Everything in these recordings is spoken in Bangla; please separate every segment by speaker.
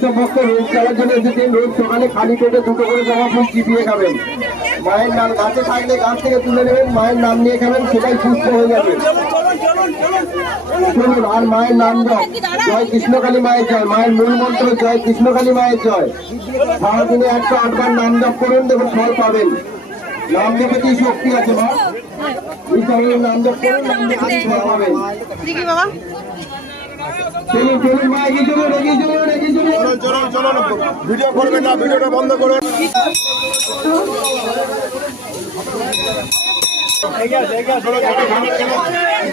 Speaker 1: যে ভক্ত রোজ চালার জন্য এসেছেন রোজ সকালে খালি পেটে দুটো করে জামা ফুল চিপিয়ে খাবেন মায়ের নাম, গাছে থাকলে গাছ থেকে তুলে নেবেন, মায়ের নাম নিয়ে খাবেন, সেটাই সুস্থ হয়ে যাবে। শুনুন, আর মায়ের নাম জয় কৃষ্ণকালী মায়ের জয়। মায়ের মূল মন্ত্র জয় কৃষ্ণকালী মায়ের জয়। সারাদিনে একশো আটবার নাম জপ করুন, দেখুন ফল পাবেন। নাম জপে কি শক্তি আছে, মা?
Speaker 2: ভিডিও করবেন না, ভিডিওটা বন্ধ করুন।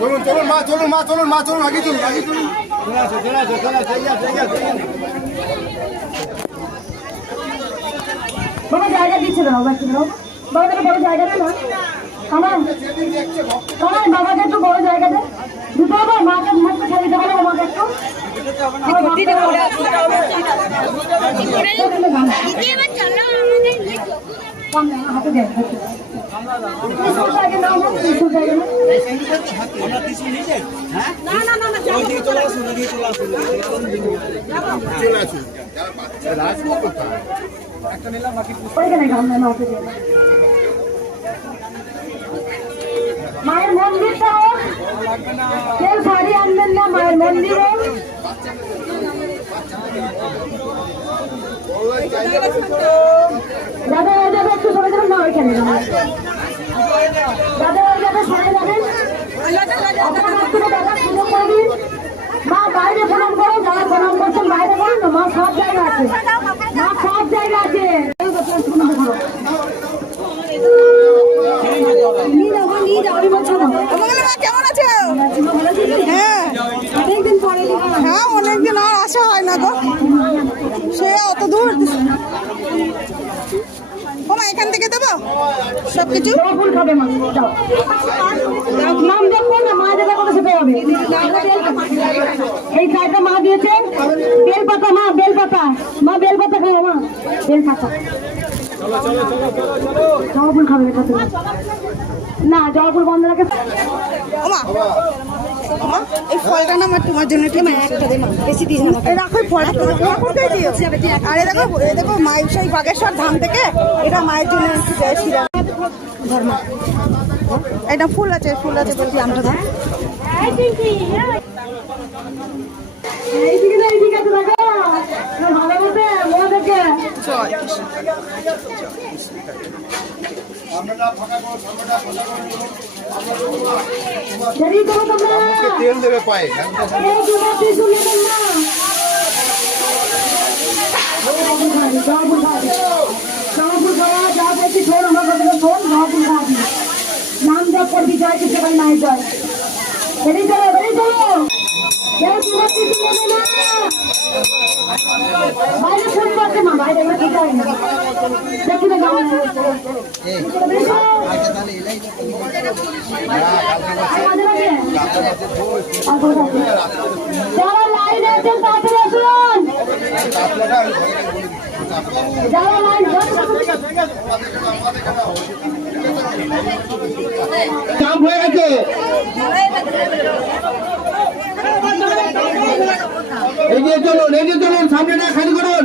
Speaker 2: চলুন চলুন মা চলুন মা চলুন মা চলুন আগে চলুন আগে চলুন।
Speaker 3: বাবা জায়গা দিচ্ছে না বাবা একটু বাবা একটা বড় জায়গা দে না। আমার আমার বাবাকে একটু বড় জায়গা দে। দুটো বাবা মাকে মাকে ছেড়ে দিতে পারো আমাকে একটু। আমার বাপকে কম না, হাতে দে, হাতে দে। ত্রিশূল জায়গা নাও না, ত্রিশূল জায়গা নাও। না, না, না, না, যাব, চলে আসো। ওইখানে গান না হাতে মায়ের কেউ শাড়ি আনবেন না মায়ের মন্দিরে দাদা ওই যাবে একটু সরে যাবেন না ওইখানে দাদা ওই যাবে সরে যাবেন মা, বাইরে প্রণাম করো, যারা প্রণাম করছেন, বাইরে করুন মা, সব জায়গা আছে মা সব জায়গা আছে নিয়ে যাও মা, নিয়ে যাও আমি বলছি না
Speaker 4: তোমাদের মা কেমন আছো হ্যাঁ
Speaker 3: অনেকদিন পরে দিবো
Speaker 4: হ্যাঁ অনেকদিন আর আসা হয় না গো সে অত দূর ওমা এখান থেকে দেবো সব কিছু?
Speaker 3: জবা ফুল খাবে মা যাও নাম করো না মা যেটা করে সেটা হবে? এই চারটা মা দিয়েছে বেল পাতা মা বেল পাতা মা বেল পাতা খাও মা বেল পাতা জবা ফুল খাবে এটা তুমি। না জবা ফুল বন্ধ রাখে
Speaker 4: ওমা এই ফলটা না আমার তোমার জন্য একটু একটা দে মা বেশি দিস না রাখো ফলটা। তোমার আরে দেখো দেখো মায়ের সেই বাগেশ্বর ধাম থেকে এটা মায়ের জন্য একটু জয় শ্রীরাম ধর্ম। এটা ফুল আছে ফুল আছে বলছি আমরা
Speaker 2: তেল দেবে পায়ে
Speaker 3: দেখছি শোন আমার কথাটা শোন ফুল খাবি নাম জপ করবি জয় কৃষ্ণ ভাই মায়ের জয় বেরিয়ে চলো বেরিয়ে চলো। বাইরে ফোন করছে মা বাইরে আমরা ঠিক আছে দেখি না? যারা লাইনে আছেন তাড়াতাড়ি আসুন।
Speaker 1: চাপ হয়ে গেছে। এগিয়ে চলুন এগিয়ে চলুন সামনেটা খালি করুন।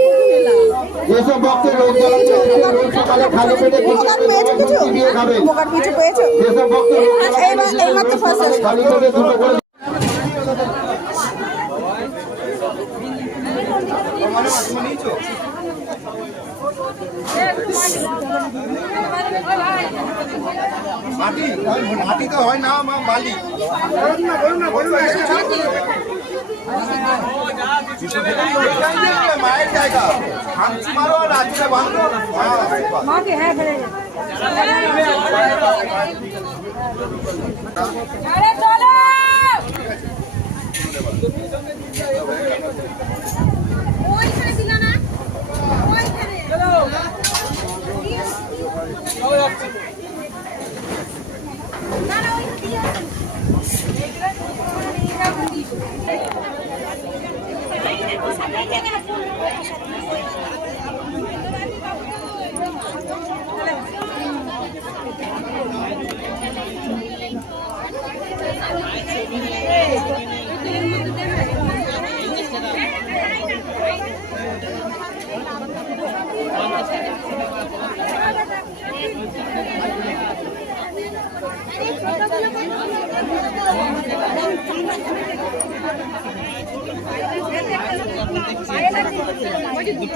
Speaker 1: যেসব ভক্তের রোগ সকালে খালি পেটে দিয়ে যেসব খালি পেটে দুটো করে
Speaker 2: মাটি মাটি তো হয় না মা বালি। বলুন না বলুন না বলুন না মায়ের জায়গা হামচি মারো আর রাত্রে বাঁধো হ্যাঁ,
Speaker 3: আরে চলো ওইখানে ছিল না ওইখানে না ¿Qué?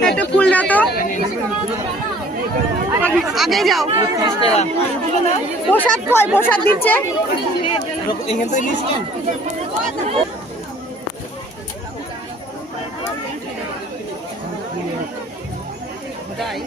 Speaker 4: একটু ফুল দাও তো। আগে যাও। প্রসাদ কয়? প্রসাদ দিচ্ছে? এক জায়গায়